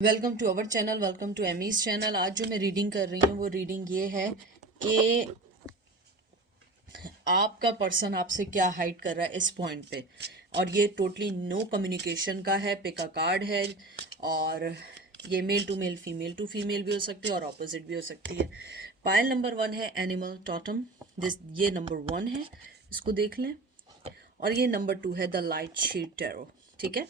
Welcome to our channel, welcome to Amy's channel. आज जो मैं रीडिंग कर रही हूँ वो रीडिंग ये है कि आपका पर्सन आपसे क्या हाइड कर रहा है इस पॉइंट पे। और ये टोटली नो कम्युनिकेशन का है, पिक अ कार्ड है। और ये मेल टू फीमेल भी हो सकती है और ऑपोजिट भी हो सकती है। पायल नंबर 1 है एनिमल टॉटम, ये नंबर 1 है, इसको देख लें। और ये नंबर 2 है द लाइट शीट टैरो। ठीक है,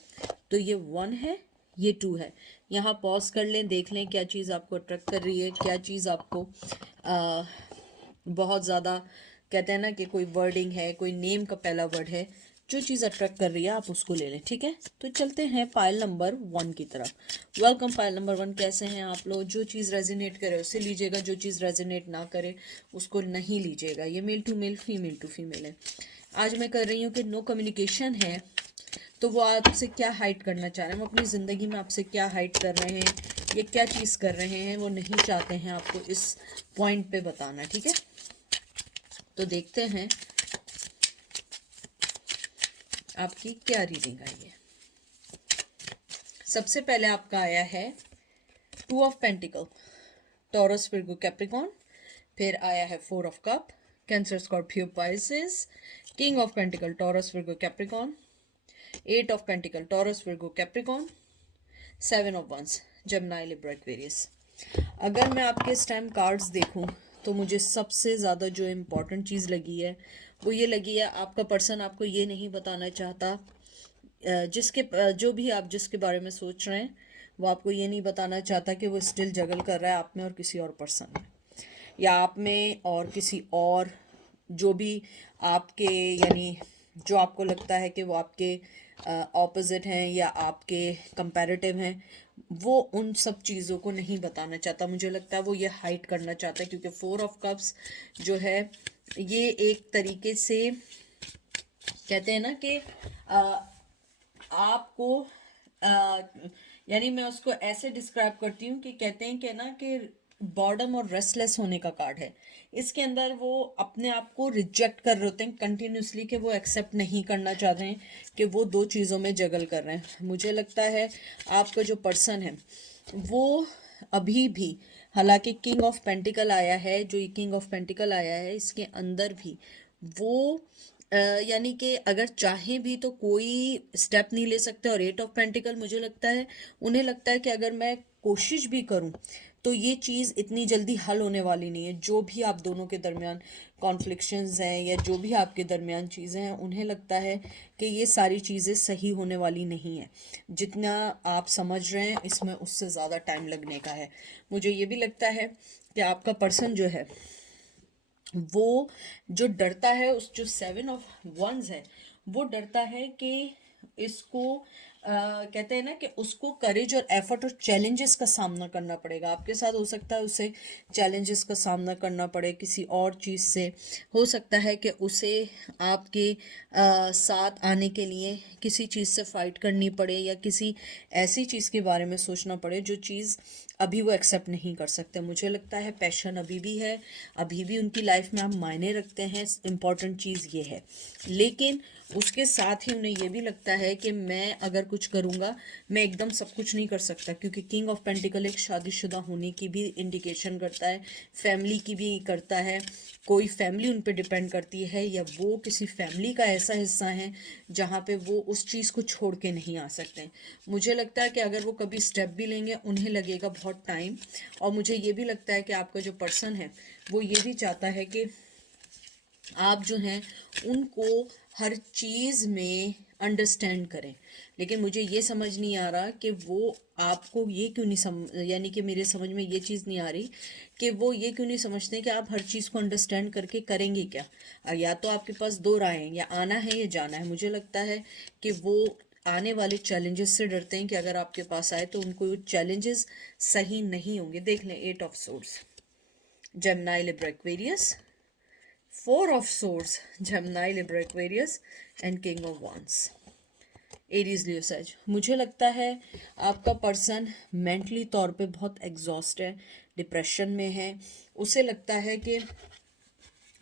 तो ये 1 है, ये 2 है। यहाँ पॉज कर लें, देख लें क्या चीज़ आपको अट्रैक्ट कर रही है, क्या चीज़ आपको बहुत ज़्यादा, कहते हैं ना कि कोई वर्डिंग है, कोई नेम का पहला वर्ड है, जो चीज़ अट्रैक्ट कर रही है आप उसको ले लें। ठीक है, तो चलते हैं पायल नंबर 1 की तरफ। वेलकम पायल नंबर 1, कैसे हैं आप लोग? जो चीज़ रेजोनेट करे उसे लीजिएगा, जो चीज़ रेजोनेट ना करे उसको नहीं लीजिएगा। ये मेल टू फीमेल है। आज मैं कर रही हूँ कि नो कम्युनिकेशन है, तो वो आपसे क्या हाइड करना चाह रहे हैं, वो अपनी ज़िंदगी में आपसे क्या हाइड कर रहे हैं, ये क्या चीज़ कर रहे हैं, वो नहीं चाहते हैं आपको इस पॉइंट पे बताना। ठीक है, तो देखते हैं आपकी क्या रीडिंग आई है। सबसे पहले आपका आया है 2 of pentacle, Taurus Virgo Capricorn. फिर आया है 4 of cup, Cancer Scorpio Pisces. King of pentacle, Taurus Virgo Capricorn. 8 of pentacle, Taurus Virgo Capricorn. 7 of wands, Gemini Libra Aquarius. अगर मैं आपके इस टाइम कार्ड्स देखूं तो मुझे सबसे ज़्यादा जो इम्पोर्टेंट चीज़ लगी है वो ये लगी है, आपका पर्सन आपको ये नहीं बताना चाहता, जो भी आप जिसके बारे में सोच रहे हैं वो आपको ये नहीं बताना चाहता कि वो स्टिल जगल कर रहा है आप में और किसी और पर्सन में, या आप में और किसी और, जो भी आपके, यानी जो आपको लगता है कि वो आपके ऑपोजिट हैं या आपके कंपैरेटिव हैं, वो उन सब चीज़ों को नहीं बताना चाहता। मुझे लगता है वो ये हाइड करना चाहता है, क्योंकि 4 ऑफ कप्स जो है ये एक तरीके से कहते हैं ना कि आपको यानी मैं उसको ऐसे डिस्क्राइब करती हूँ कि कहते हैं कि ना कि बॉर्डम और रेस्टलेस होने का कार्ड है। इसके अंदर वो अपने आप को रिजेक्ट कर रहे होते हैं कंटिन्यूसली, कि वो एक्सेप्ट नहीं करना चाह रहे हैं कि वो दो चीज़ों में जगल कर रहे हैं। मुझे लगता है आपका जो पर्सन है वो अभी भी, हालांकि किंग ऑफ पेंटिकल आया है, जो ये किंग ऑफ पेंटिकल आया है इसके अंदर भी वो यानी कि अगर चाहें भी तो कोई स्टेप नहीं ले सकते। और 8 ऑफ पेंटिकल, मुझे लगता है उन्हें लगता है कि अगर मैं कोशिश भी करूं तो ये चीज़ इतनी जल्दी हल होने वाली नहीं है। जो भी आप दोनों के दरमियान कॉन्फ्लिक्शंस हैं या जो भी आपके दरमियान चीज़ें हैं, उन्हें लगता है कि ये सारी चीज़ें सही होने वाली नहीं है। जितना आप समझ रहे हैं इसमें उससे ज़्यादा टाइम लगने का है। मुझे ये भी लगता है कि आपका पर्सन जो है वो जो डरता है, उस जो 7 ऑफ वंस है वो डरता है कि इसको कहते हैं ना कि उसको करेज और एफर्ट और चैलेंजेस का सामना करना पड़ेगा। आपके साथ हो सकता है उसे चैलेंजेस का सामना करना पड़े किसी और चीज़ से, हो सकता है कि उसे आपके साथ आने के लिए किसी चीज़ से फाइट करनी पड़े, या किसी ऐसी चीज़ के बारे में सोचना पड़े जो चीज़ अभी वो एक्सेप्ट नहीं कर सकते। मुझे लगता है पैशन अभी भी है, अभी भी उनकी लाइफ में आप मायने रखते हैं, इम्पॉर्टेंट चीज़ ये है। लेकिन उसके साथ ही उन्हें ये भी लगता है कि मैं अगर कुछ करूँगा, मैं एकदम सब कुछ नहीं कर सकता, क्योंकि किंग ऑफ पेंटिकल एक शादीशुदा होने की भी इंडिकेशन करता है, फैमिली की भी करता है। कोई फैमिली उन पर डिपेंड करती है, या वो किसी फैमिली का ऐसा हिस्सा है जहाँ पे वो उस चीज़ को छोड़ के नहीं आ सकते। मुझे लगता है कि अगर वो कभी स्टेप भी लेंगे उन्हें लगेगा बहुत टाइम। और मुझे ये भी लगता है कि आपका जो पर्सन है वो ये भी चाहता है कि आप जो हैं उनको हर चीज़ में अंडरस्टैंड करें। लेकिन मुझे ये समझ नहीं आ रहा कि वो आपको ये क्यों नहीं यानी कि मेरे समझ में ये चीज़ नहीं आ रही कि वो ये क्यों नहीं समझते कि आप हर चीज़ को अंडरस्टैंड करके करेंगे क्या। या तो आपके पास दो राहें हैं, या आना है या जाना है। मुझे लगता है कि वो आने वाले चैलेंजेस से डरते हैं कि अगर आपके पास आए तो उनको चैलेंजेस सही नहीं होंगे। देख लें 8 of swords, Gemini Libra Aquarius. 4 of swords, Gemini, Libra, Aquarius and King of Wands, Aries Leo सज। मुझे लगता है आपका पर्सन मेंटली तौर पे बहुत एग्जॉस्ट है, डिप्रेशन में है। उसे लगता है कि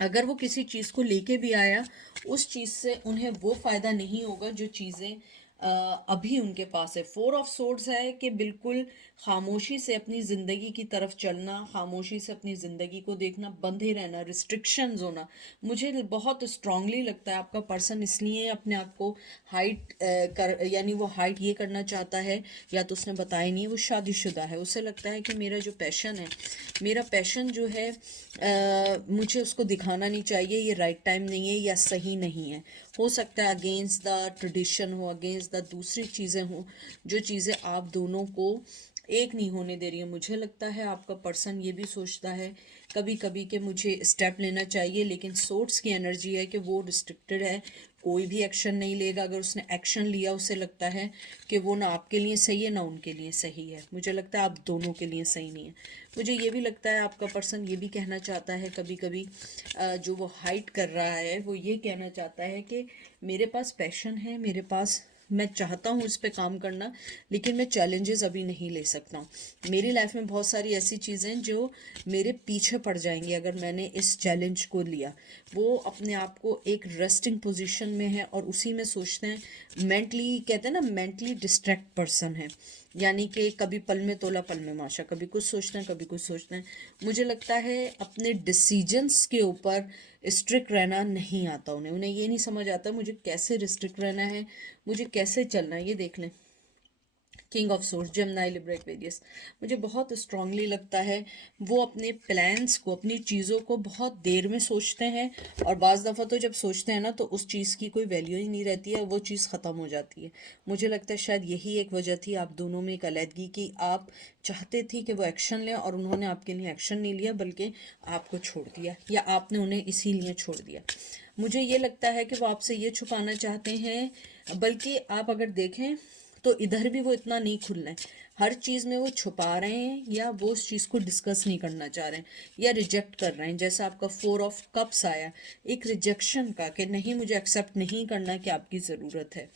अगर वो किसी चीज़ को लेके भी आया, उस चीज़ से उन्हें वो फ़ायदा नहीं होगा जो चीज़ें अभी उनके पास है। 4 ऑफ सोर्ड्स है कि बिल्कुल खामोशी से अपनी ज़िंदगी की तरफ चलना, खामोशी से अपनी ज़िंदगी को देखना, बंधे रहना, रिस्ट्रिक्शंस होना। मुझे बहुत स्ट्रांगली लगता है आपका पर्सन इसलिए अपने आप को हाइट कर, यानी वो हाइट ये करना चाहता है, या तो उसने बताया नहीं है, वो शादीशुदा है। उसे लगता है कि मेरा जो पैशन है, मेरा पैशन जो है मुझे उसको दिखाना नहीं चाहिए, ये राइट टाइम नहीं है या सही नहीं है। हो सकता है अगेंस्ट द ट्रेडिशन हो, अगेंस्ट द दूसरी चीज़ें हों, जो चीज़ें आप दोनों को एक नहीं होने दे रही है। मुझे लगता है आपका पर्सन ये भी सोचता है कभी कभी कि मुझे स्टेप लेना चाहिए, लेकिन सोर्स की एनर्जी है कि वो रिस्ट्रिक्टेड है, कोई भी एक्शन नहीं लेगा। अगर उसने एक्शन लिया, उसे लगता है कि वो ना आपके लिए सही है ना उनके लिए सही है। मुझे लगता है आप दोनों के लिए सही नहीं है। मुझे ये भी लगता है आपका पर्सन ये भी कहना चाहता है कभी कभी, जो वो हाइड कर रहा है, वो ये कहना चाहता है कि मेरे पास पैशन है, मेरे पास, मैं चाहता हूँ इस पे काम करना, लेकिन मैं चैलेंजेस अभी नहीं ले सकता हूँ। मेरी लाइफ में बहुत सारी ऐसी चीज़ें जो मेरे पीछे पड़ जाएंगी अगर मैंने इस चैलेंज को लिया। वो अपने आप को एक रेस्टिंग पोजीशन में है और उसी में सोचते हैं, मेंटली कहते हैं ना, मेंटली डिस्ट्रैक्ट पर्सन है। यानी कि कभी पल में तोला पल में माशा, कभी कुछ सोचते हैं कभी कुछ सोचते हैं। मुझे लगता है अपने डिसीजंस के ऊपर स्ट्रिक्ट रहना नहीं आता उन्हें। उन्हें ये नहीं समझ आता मुझे कैसे रिस्ट्रिक्ट रहना है, मुझे कैसे चलना है। ये देख लें, king of swords, Gemini, Libra, Aquarius. मुझे बहुत स्ट्रांगली लगता है वो अपने प्लान्स को, अपनी चीज़ों को बहुत देर में सोचते हैं, और बाज़ दफ़ा तो जब सोचते हैं ना तो उस चीज़ की कोई वैल्यू ही नहीं रहती है, वो चीज़ ख़त्म हो जाती है। मुझे लगता है शायद यही एक वजह थी आप दोनों में एक अलहदगी की। आप चाहते थे कि वो एक्शन लें और उन्होंने आपके लिए एक्शन नहीं लिया, बल्कि आपको छोड़ दिया, या आपने उन्हें इसीलिए छोड़ दिया। मुझे ये लगता है कि वो आपसे ये छुपाना चाहते हैं, बल्कि आप अगर देखें तो इधर भी वो इतना नहीं खुलना है। हर चीज़ में वो छुपा रहे हैं, या वो उस चीज़ को डिस्कस नहीं करना चाह रहे हैं, या रिजेक्ट कर रहे हैं। जैसा आपका 4 ऑफ कप्स आया, एक रिजेक्शन का, कि नहीं, मुझे एक्सेप्ट नहीं करना कि आपकी ज़रूरत है।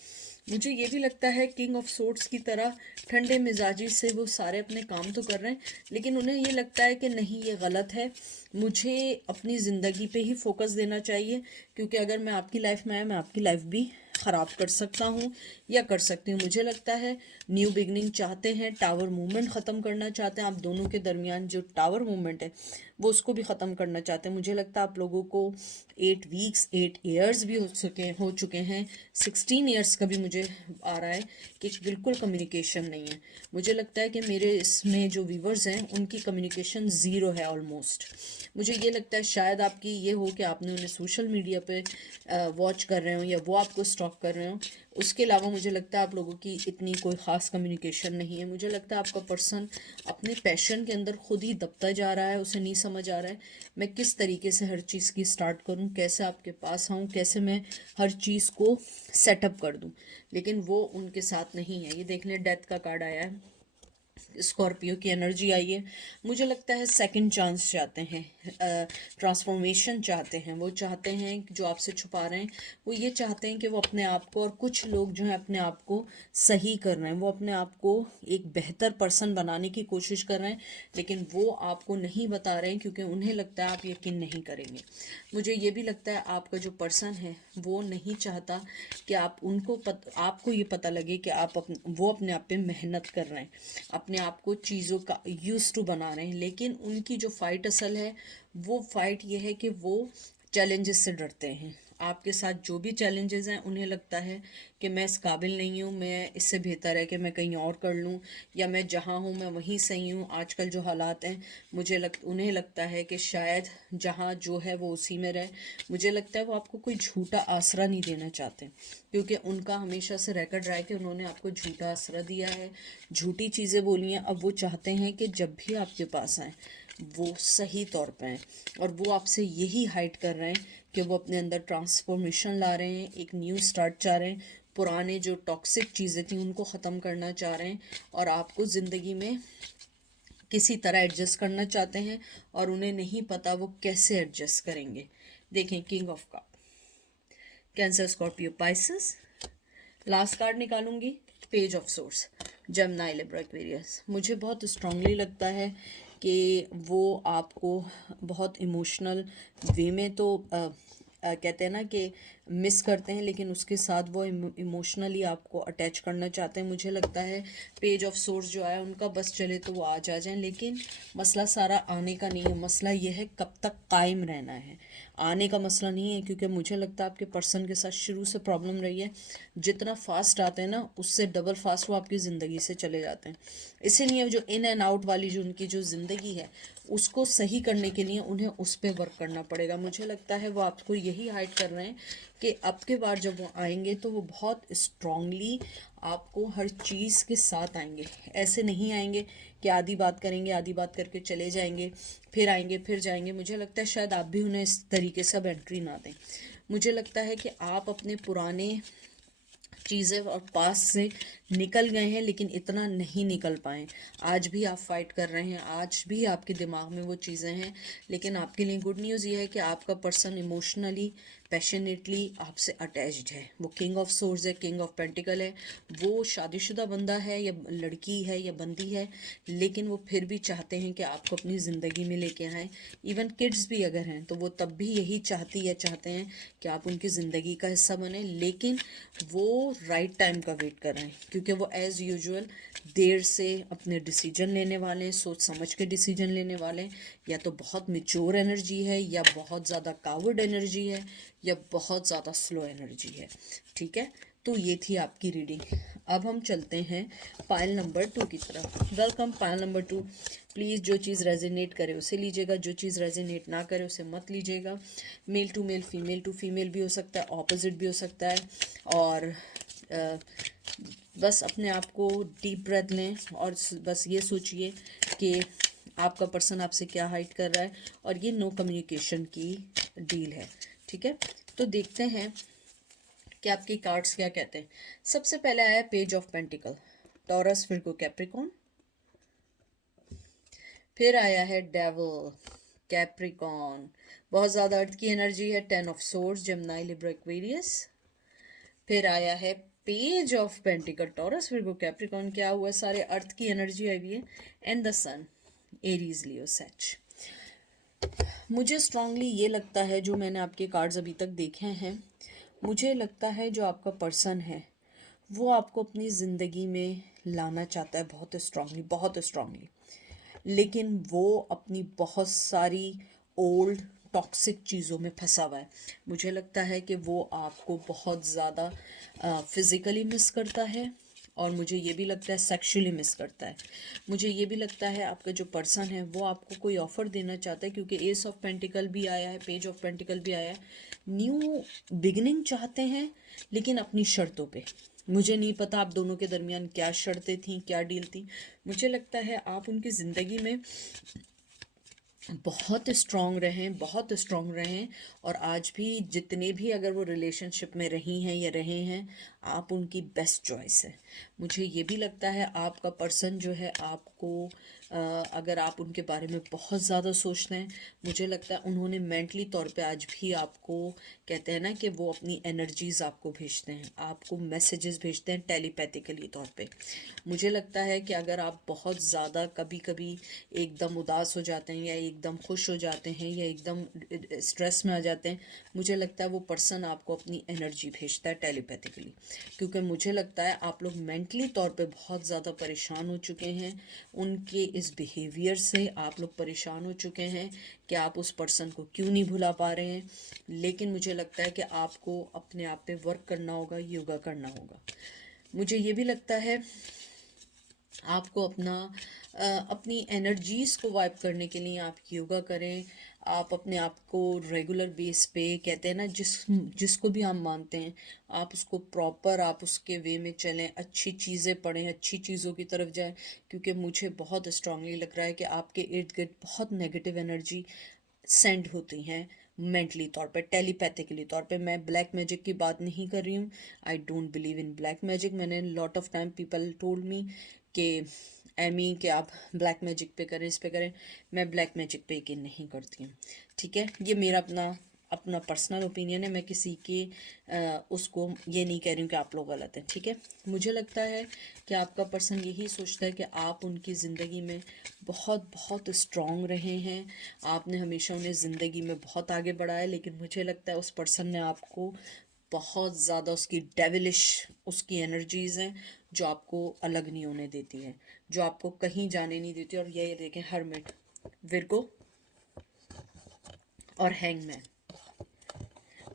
मुझे ये भी लगता है किंग ऑफ सोर्ड्स की तरह ठंडे मिजाजी से वो सारे अपने काम तो कर रहे हैं, लेकिन उन्हें ये लगता है कि नहीं, ये गलत है, मुझे अपनी ज़िंदगी पे ही फोकस देना चाहिए, क्योंकि अगर मैं आपकी लाइफ में आया, मैं आपकी लाइफ भी ख़राब कर सकता हूँ या कर सकती हूँ। मुझे लगता है न्यू बिगनिंग चाहते हैं, टावर मूवमेंट ख़त्म करना चाहते हैं। आप दोनों के दरमियान जो टावर मूवमेंट है वो उसको भी ख़त्म करना चाहते हैं। मुझे लगता है आप लोगों को 8 वीक्स 8 ईयर्स भी हो चुके हैं, 16 ईयर्स का भी मुझे आ रहा है कि बिल्कुल कम्युनिकेशन नहीं है। मुझे लगता है कि मेरे इसमें जो व्यूवर्स हैं उनकी कम्युनिकेशन ज़ीरो है ऑलमोस्ट। मुझे ये लगता है शायद आपकी ये हो कि आपने उन्हें सोशल मीडिया पे वॉच कर रहे हो, या वो आपको स्टॉक कर रहे हो। उसके अलावा मुझे लगता है आप लोगों की इतनी कोई ख़ास कम्युनिकेशन नहीं है। मुझे लगता है आपका पर्सन अपने पैशन के अंदर खुद ही दबता जा रहा है, उसे नहीं समझ आ रहा है मैं किस तरीके से हर चीज़ की स्टार्ट करूं, कैसे आपके पास आऊं, कैसे मैं हर चीज़ को सेटअप कर दूं। लेकिन वो उनके साथ नहीं है। ये देख लें, डेथ का कार्ड आया है, स्कॉर्पियो की एनर्जी आई है। मुझे लगता है सेकंड चांस चाहते हैं, ट्रांसफॉर्मेशन चाहते हैं। वो चाहते हैं कि जो आपसे छुपा रहे हैं, वो ये चाहते हैं कि वो अपने आप को, और कुछ लोग जो हैं अपने आप को सही कर रहे हैं, वो अपने आप को एक बेहतर पर्सन बनाने की कोशिश कर रहे हैं, लेकिन वो आपको नहीं बता रहे हैं क्योंकि उन्हें लगता है आप यकीन नहीं करेंगे। मुझे ये भी लगता है आपका जो पर्सन है वो नहीं चाहता कि आप आपको ये पता लगे कि वो अपने आप पे मेहनत कर रहे हैं, अपने आप को चीज़ों का यूज टू बना रहे हैं। लेकिन उनकी जो फाइट असल है, वो फाइट ये है कि वो चैलेंजेस से डरते हैं। आपके साथ जो भी चैलेंजेस हैं, उन्हें लगता है कि मैं इस काबिल नहीं हूँ, मैं इससे बेहतर है कि मैं कहीं और कर लूँ, या मैं जहाँ हूँ मैं वहीं सही हूँ। आजकल जो हालात हैं, उन्हें लगता है कि शायद जहाँ जो है वो उसी में रहे। मुझे लगता है वो आपको कोई झूठा आसरा नहीं देना चाहते, क्योंकि उनका हमेशा से रिकॉर्ड रहा है कि उन्होंने आपको झूठा आसरा दिया है, झूठी चीज़ें बोली हैं। अब वो चाहते हैं कि जब भी आपके पास आए वो सही तौर पे आए, और वो आपसे यही हाइड कर रहे हैं कि वो अपने अंदर ट्रांसफॉर्मेशन ला रहे हैं, एक न्यू स्टार्ट चाह रहे हैं, पुराने जो टॉक्सिक चीज़ें थी उनको ख़त्म करना चाह रहे हैं, और आपको ज़िंदगी में किसी तरह एडजस्ट करना चाहते हैं, और उन्हें नहीं पता वो कैसे एडजस्ट करेंगे। देखें, king of cup, Cancer, Scorpio, Pisces. Last card निकालूंगी, page of swords, Gemini, Libra, Aquarius. मुझे बहुत स्ट्रांगली लगता है कि वो आपको बहुत इमोशनल वे में तो कहते हैं ना कि मिस करते हैं, लेकिन उसके साथ वो इमोशनली आपको अटैच करना चाहते हैं। मुझे लगता है पेज ऑफ सोर्स जो आया उनका बस चले तो वो आज आ जाएं, लेकिन मसला सारा आने का नहीं है, मसला ये है कब तक कायम रहना है। आने का मसला नहीं है, क्योंकि मुझे लगता है आपके पर्सन के साथ शुरू से प्रॉब्लम रही है। जितना फास्ट आते हैं ना, उससे डबल फास्ट वो आपकी ज़िंदगी से चले जाते हैं। इसीलिए जो इन एंड आउट वाली जो उनकी जो ज़िंदगी है, उसको सही करने के लिए उन्हें उस पर वर्क करना पड़ेगा। मुझे लगता है वो आपको यही हाइड कर रहे हैं कि अब के बार जब वो आएंगे तो वो बहुत स्ट्रांगली आपको हर चीज़ के साथ आएंगे। ऐसे नहीं आएंगे कि आधी बात करेंगे, आधी बात करके चले जाएंगे, फिर आएंगे फिर जाएंगे। मुझे लगता है शायद आप भी उन्हें इस तरीके से अब एंट्री ना दें। मुझे लगता है कि आप अपने पुराने चीज़ें और पास से निकल गए हैं, लेकिन इतना नहीं निकल पाए। आज भी आप फाइट कर रहे हैं, आज भी आपके दिमाग में वो चीज़ें हैं, लेकिन आपके लिए गुड न्यूज़ ये है कि आपका पर्सन इमोशनली पैशनेटली आपसे अटैच्ड है। वो किंग ऑफ सोर्स है, किंग ऑफ पेंटिकल है। वो शादीशुदा बंदा है या लड़की है या बंदी है, लेकिन वो फिर भी चाहते हैं कि आपको अपनी ज़िंदगी में लेके आएँ। इवन किड्स भी अगर हैं तो वो तब भी यही चाहते हैं कि आप उनकी ज़िंदगी का हिस्सा बने, लेकिन वो राइट टाइम का वेट कर रहे हैं, क्योंकि वो एज़ यूजुअल देर से अपने डिसीजन लेने वाले हैं, सोच समझ के डिसीजन लेने वाले हैं। या तो बहुत मैच्योर एनर्जी है, या बहुत ज़्यादा कावर्ड एनर्जी है, या बहुत ज़्यादा स्लो एनर्जी है। ठीक है, तो ये थी आपकी रीडिंग। अब हम चलते हैं पाइल नंबर 2 की तरफ। Welcome pile number 2। प्लीज़ जो चीज़ रेजोनेट करे उसे लीजिएगा, जो चीज़ रेजोनेट ना करे उसे मत लीजिएगा। मेल टू फीमेल भी हो सकता है, ऑपोजिट भी हो सकता है। और बस अपने आप को डीप ब्रेथ लें और बस ये सोचिए कि आपका पर्सन आपसे क्या हाइड कर रहा है, और ये नो कम्युनिकेशन की डील है। ठीक है, तो देखते हैं कि आपकी कार्ड्स क्या कहते हैं। सबसे पहले आया page of pentacle, Taurus, Virgo, Capricorn. फिर आया है डेविल, कैप्रिकॉन, बहुत ज़्यादा अर्थ की एनर्जी है, 10 of swords, Gemini, Libra, Aquarius. फिर आया है page of pentacle, Taurus, Virgo, Capricorn. क्या हुआ, सारे अर्थ की एनर्जी आई हुई है, एंड द सन, एरीज, लियो, सच। मुझे स्ट्रांगली ये लगता है, जो मैंने आपके कार्ड्स अभी तक देखे हैं, मुझे लगता है जो आपका पर्सन है वो आपको अपनी ज़िंदगी में लाना चाहता है बहुत स्ट्रांगली, लेकिन वो अपनी बहुत सारी ओल्ड टॉक्सिक चीज़ों में फंसा हुआ है। मुझे लगता है कि वो आपको बहुत ज़्यादा फिज़िकली मिस करता है, और मुझे ये भी लगता है सेक्सुअली मिस करता है। मुझे ये भी लगता है आपका जो पर्सन है वो आपको कोई ऑफ़र देना चाहता है, क्योंकि एस ऑफ पेंटिकल भी आया है, पेज ऑफ पेंटिकल भी आया है। न्यू बिगिनिंग चाहते हैं, लेकिन अपनी शर्तों पे। मुझे नहीं पता आप दोनों के दरमियान क्या शर्तें थी, क्या डील थी। मुझे लगता है आप उनकी ज़िंदगी में बहुत स्ट्रॉन्ग रहें, और आज भी जितने भी अगर वो रिलेशनशिप में रही हैं या रहे हैं, आप उनकी बेस्ट चॉइस है। मुझे ये भी लगता है आपका पर्सन जो है आपको अगर आप उनके बारे में बहुत ज़्यादा सोचते हैं, मुझे लगता है उन्होंने मेंटली तौर पे आज भी आपको, कहते हैं ना कि वो अपनी एनर्जीज़ आपको भेजते हैं, आपको मैसेजेस भेजते हैं टेलीपैथिकली तौर पे। मुझे लगता है कि अगर आप बहुत ज़्यादा कभी कभी एकदम उदास हो जाते हैं, या एकदम खुश हो जाते हैं, या एकदम स्ट्रेस में आ जाते हैं, मुझे लगता है वो पर्सन आपको अपनी एनर्जी भेजता है टेलीपैथिकली। क्योंकि मुझे लगता है आप लोग मेंटली तौर पे बहुत ज़्यादा परेशान हो चुके हैं, उनके इस बिहेवियर से आप लोग परेशान हो चुके हैं कि आप उस पर्सन को क्यों नहीं भुला पा रहे हैं। लेकिन मुझे लगता है कि आपको अपने आप पे वर्क करना होगा, योगा करना होगा। मुझे ये भी लगता है आपको अपनी एनर्जीज़ को वाइप करने के लिए आप योगा करें। आप अपने आप को रेगुलर बेस पे, कहते हैं ना, जिसको भी हम मानते हैं, आप उसको प्रॉपर, आप उसके वे में चलें, अच्छी चीज़ें पढ़ें, अच्छी चीज़ों की तरफ जाएं। क्योंकि मुझे बहुत स्ट्रांगली लग रहा है कि आपके इर्द गिर्द बहुत नेगेटिव एनर्जी सेंड होती हैं मेंटली तौर पे, टेलीपैथिकली तौर पे। मैं ब्लैक मैजिक की बात नहीं कर रही हूँ, I don't believe in black magic. मैंने lot of time people told me कि एमी कि आप ब्लैक मैजिक पे करें, इस पे करें। मैं ब्लैक मैजिक पे यकीन नहीं करती हूँ। ठीक है, ये मेरा अपना अपना पर्सनल ओपिनियन है। मैं किसी के उसको ये नहीं कह रही हूँ कि आप लोग गलत हैं। ठीक है, मुझे लगता है कि आपका पर्सन यही सोचता है कि आप उनकी ज़िंदगी में बहुत स्ट्रॉन्ग रहे हैं, आपने हमेशा उन्हें ज़िंदगी में बहुत आगे बढ़ाया, लेकिन मुझे लगता है उस पर्सन ने आपको बहुत ज़्यादा उसकी डेविलिश उसकी एनर्जीज़ हैं जो आपको अलग नहीं होने देती हैं, जो आपको कहीं जाने नहीं देती। और ये देखें, हर्मिट, विर्गो और हैंगमैन,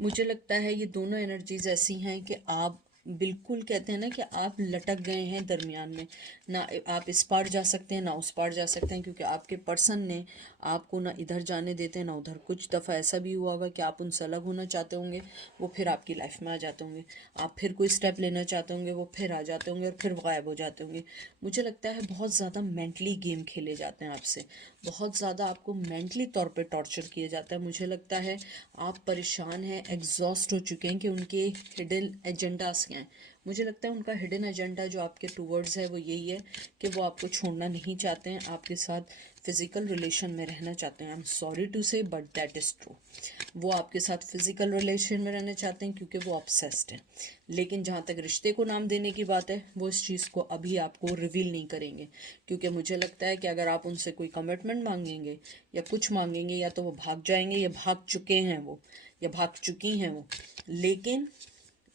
मुझे लगता है ये दोनों एनर्जीज ऐसी हैं कि आप बिल्कुल कहते हैं ना कि आप लटक गए हैं दरमियान में, ना आप इस पार जा सकते हैं ना उस पार जा सकते हैं, क्योंकि आपके पर्सन ने आपको ना इधर जाने देते हैं ना उधर। कुछ दफ़ा ऐसा भी हुआ होगा कि आप उनसे अलग होना चाहते होंगे, वो फिर आपकी लाइफ में आ जाते होंगे, आप फिर कोई स्टेप लेना चाहते होंगे, वो फिर आ जाते होंगे और फिर गायब हो जाते होंगे। मुझे लगता है बहुत ज़्यादा मेंटली गेम खेले जाते हैं आपसे, बहुत ज़्यादा आपको मेंटली तौर पे टॉर्चर किया जाता है। मुझे लगता है आप परेशान हैं, एग्जॉस्ट हो चुके हैं कि उनके हिडन एजेंडास क्या हैं। मुझे लगता है उनका हिडन एजेंडा जो आपके टूवर्ड्स है वो यही है कि वो आपको छोड़ना नहीं चाहते हैं, आपके साथ फिज़िकल रिलेशन में रहना चाहते हैं। आई एम सॉरी टू से बट दैट इज़ ट्रू। वो आपके साथ फिज़िकल रिलेशन में रहना चाहते हैं क्योंकि वो ऑब्सेस्ड हैं। लेकिन जहाँ तक रिश्ते को नाम देने की बात है, वो इस चीज़ को अभी आपको रिवील नहीं करेंगे, क्योंकि मुझे लगता है कि अगर आप उनसे कोई कमिटमेंट मांगेंगे या कुछ मांगेंगे, या तो वो भाग जाएंगे या भाग चुके हैं वो, या भाग चुकी हैं वो, लेकिन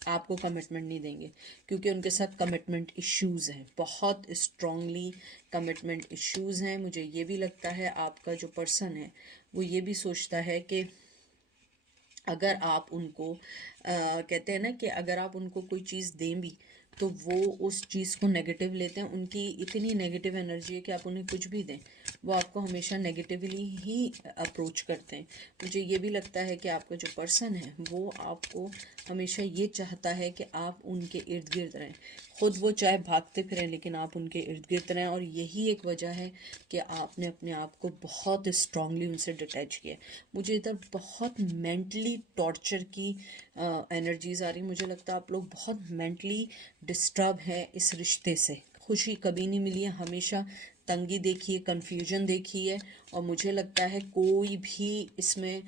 आपको कमिटमेंट नहीं देंगे, क्योंकि उनके साथ कमिटमेंट इश्यूज़ हैं, बहुत स्ट्रांगली कमिटमेंट इश्यूज़ हैं। मुझे ये भी लगता है आपका जो पर्सन है वो ये भी सोचता है कि अगर आप उनको कहते हैं ना कि अगर आप उनको कोई चीज़ दें भी तो वो उस चीज़ को नेगेटिव लेते हैं। उनकी इतनी नेगेटिव एनर्जी है कि आप उन्हें कुछ भी दें वो आपको हमेशा नेगेटिवली ही अप्रोच करते हैं। मुझे ये भी लगता है कि आपका जो पर्सन है वो आपको हमेशा ये चाहता है कि आप उनके इर्द गिर्द रहें, खुद वो चाहे भागते फिरें लेकिन आप उनके इर्द गिर्द रहें। और यही एक वजह है कि आपने अपने आप को बहुत स्ट्रांगली उनसे डिटैच किया। मुझे इधर बहुत मेंटली टॉर्चर की एनर्जीज आ रही। मुझे लगता है आप लोग बहुत मेंटली डिस्टर्ब हैं इस रिश्ते से, खुशी कभी नहीं मिली है, हमेशा तंगी देखी है, कन्फ्यूजन देखी है। और मुझे लगता है कोई भी इसमें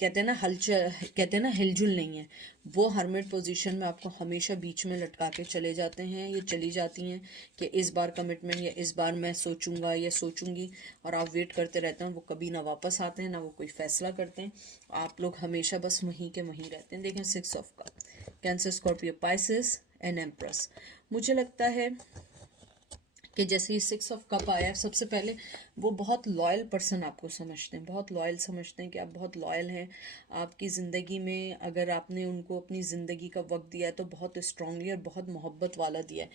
कहते हैं ना हलचल, कहते हैं ना हिलजुल नहीं है। वो हर्मिट पोजीशन में आपको हमेशा बीच में लटका के चले जाते हैं, ये चली जाती हैं कि इस बार कमिटमेंट या इस बार मैं सोचूंगा या सोचूंगी, और आप वेट करते रहते हैं। वो कभी ना वापस आते हैं ना वो कोई फैसला करते हैं, आप लोग हमेशा बस वहीं के वहीं रहते हैं। देखें, 6 of cup, Cancer, Scorpio, Pisces and empress. मुझे लगता है कि जैसे ही 6 ऑफ कप आया, सबसे पहले वो बहुत लॉयल पर्सन आपको समझते हैं, बहुत लॉयल समझते हैं कि आप बहुत लॉयल हैं। आपकी ज़िंदगी में अगर आपने उनको अपनी ज़िंदगी का वक्त दिया है तो बहुत स्ट्रांगली और बहुत मोहब्बत वाला दिया है,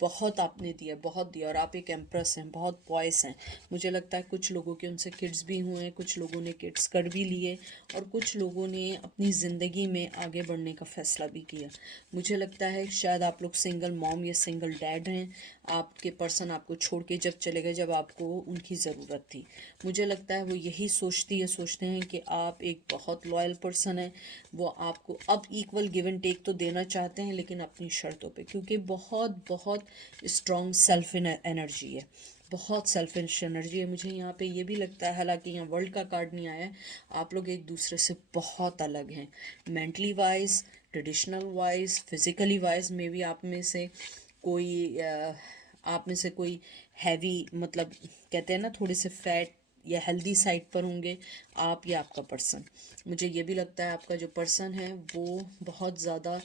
बहुत आपने दिया, बहुत दिया। और आप एक एम्प्रेस हैं, बहुत बॉयस हैं। मुझे लगता है कुछ लोगों के उनसे किड्स भी हुए हैं, कुछ लोगों ने किड्स कर भी लिए, और कुछ लोगों ने अपनी ज़िंदगी में आगे बढ़ने का फ़ैसला भी किया। मुझे लगता है शायद आप लोग सिंगल मॉम या सिंगल डैड हैं, आपके पर्सन आपको छोड़ के जब चले गए जब आपको उनकी ज़रूरत थी। मुझे लगता है वो यही सोचते हैं कि आप एक बहुत लॉयल पर्सन है। वो आपको अब इक्वल गिव एंड टेक तो देना चाहते हैं लेकिन अपनी शर्तों पे, क्योंकि बहुत बहुत स्ट्रॉन्ग सेल्फ एनर्जी है, बहुत सेल्फिश एनर्जी है। मुझे यहाँ पे ये भी लगता है, हालांकि यहाँ वर्ल्ड का कार्ड नहीं आया है, आप लोग एक दूसरे से बहुत अलग हैं, mentally wise, traditional wise, physically wise. May be आप में से कोई हैवी, मतलब कहते हैं ना थोड़े से फैट या हेल्दी साइड पर होंगे आप या आपका पर्सन। मुझे ये भी लगता है आपका जो पर्सन है वो बहुत ज़्यादा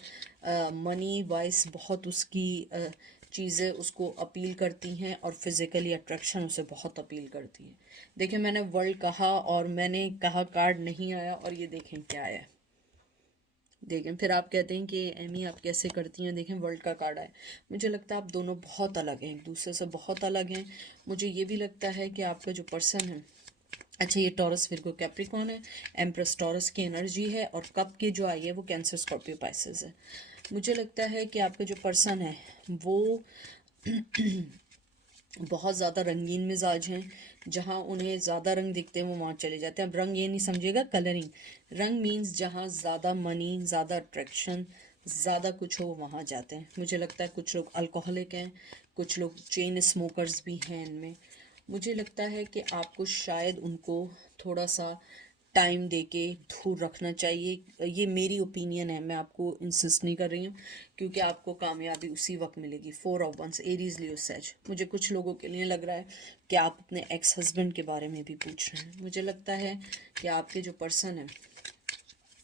मनी वाइज बहुत उसकी चीज़ें उसको अपील करती हैं, और फिज़िकली अट्रैक्शन उसे बहुत अपील करती है। देखिए, मैंने वर्ल्ड कहा और मैंने कहा कार्ड नहीं आया, और ये देखें क्या आया। देखें, फिर आप कहते हैं कि एमी आप कैसे करती हैं। देखें, वर्ल्ड का कार्ड है। मुझे लगता है आप दोनों बहुत अलग हैं, एक दूसरे से बहुत अलग हैं। मुझे ये भी लगता है कि आपका जो पर्सन है, अच्छा ये टॉरस विर्गो कैप्रिकॉर्न है, एम्प्रेस टॉरस की एनर्जी है, और कप के जो आई है वो कैंसर, स्कॉर्पियो, पाइसेस है। मुझे लगता है कि आपका जो पर्सन है वो बहुत ज़्यादा रंगीन मिजाज हैं, जहाँ उन्हें ज़्यादा रंग दिखते हैं वो वहाँ चले जाते हैं। अब रंग ये नहीं समझिएगा कलरिंग, रंग मीन्स जहाँ ज़्यादा मनी, ज़्यादा अट्रैक्शन, ज़्यादा कुछ हो वहाँ जाते हैं। मुझे लगता है कुछ लोग अल्कोहलिक हैं, कुछ लोग चेन स्मोकर्स भी हैं इनमें। मुझे लगता है कि आपको शायद उनको थोड़ा सा टाइम देके दूर रखना चाहिए। ये मेरी ओपिनियन है, मैं आपको इंसिस्ट नहीं कर रही हूँ, क्योंकि आपको कामयाबी उसी वक्त मिलेगी। 4 of wands, Aries, Leo, Sag. मुझे कुछ लोगों के लिए लग रहा है कि आप अपने एक्स हस्बैंड के बारे में भी पूछ रहे हैं। मुझे लगता है कि आपके जो पर्सन है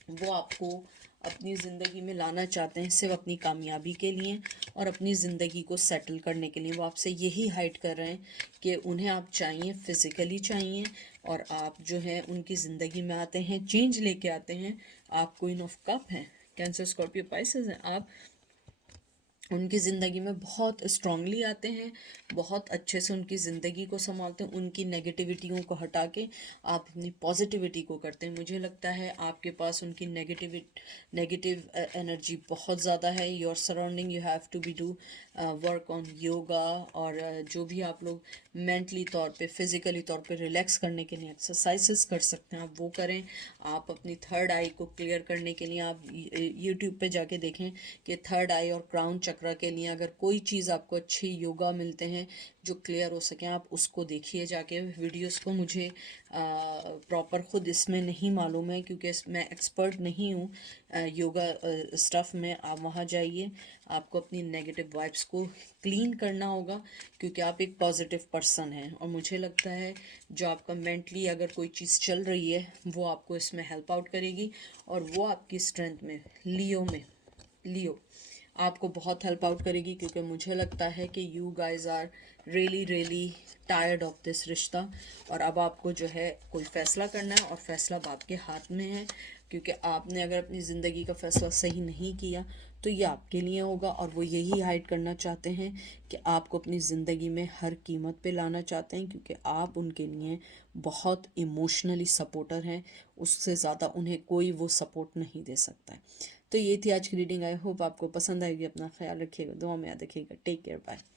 वो आपको अपनी ज़िंदगी में लाना चाहते हैं सिर्फ अपनी कामयाबी के लिए और अपनी ज़िंदगी को सेटल करने के लिए। वो आपसे यही हाइड कर रहे हैं कि उन्हें आप चाहिए, फिज़िकली चाहिए, और आप जो है उनकी ज़िंदगी में आते हैं, चेंज लेके आते हैं। आप क्वीन ऑफ कप हैं, कैंसर स्कॉर्पियो पाइसेस हैं, आप उनकी ज़िंदगी में बहुत स्ट्रांगली आते हैं, बहुत अच्छे से उनकी ज़िंदगी को संभालते हैं, उनकी नेगेटिविटियों को हटा के आप अपनी पॉजिटिविटी को करते हैं। मुझे लगता है आपके पास उनकी नेगेटिव एनर्जी बहुत ज़्यादा है। Your surrounding you have to be do work on yoga, और जो भी आप लोग मेंटली तौर पे, फिज़िकली तौर पे रिलैक्स करने के लिए एक्सरसाइजेस कर सकते हैं, आप वो करें। आप अपनी थर्ड आई को क्लियर करने के लिए आप यूट्यूब पे जाके देखें कि थर्ड आई और क्राउन चक्र के लिए अगर कोई चीज़ आपको अच्छी योगा मिलते हैं जो क्लियर हो सकें, आप उसको देखिए जाके वीडियोस को। मुझे प्रॉपर ख़ुद इसमें नहीं मालूम है क्योंकि मैं एक्सपर्ट नहीं हूँ योगा स्टफ़ में। आप वहाँ जाइए, आपको अपनी नेगेटिव वाइब्स को क्लीन करना होगा क्योंकि आप एक पॉजिटिव पर्सन हैं। और मुझे लगता है जो आपका मेंटली अगर कोई चीज़ चल रही है वो आपको इसमें हेल्प आउट करेगी, और वो आपकी स्ट्रेंथ में लियो आपको बहुत हेल्प आउट करेगी, क्योंकि मुझे लगता है कि you guys are really tired of this रिश्ता। और अब आपको जो है कोई फ़ैसला करना है, और फ़ैसला अब आपके हाथ में है, क्योंकि आपने अगर अपनी ज़िंदगी का फ़ैसला सही नहीं किया तो ये आपके लिए होगा। और वो यही हाइड करना चाहते हैं कि आपको अपनी ज़िंदगी में हर कीमत पे लाना चाहते हैं, क्योंकि आप उनके लिए बहुत इमोशनली सपोर्टर हैं। उससे ज़्यादा उन्हें कोई वो सपोर्ट नहीं दे सकता है। तो ये थी आज की रीडिंग। आई होप आपको पसंद आएगी। अपना ख्याल रखिएगा, दुआ में याद रखिएगा। Take care, bye.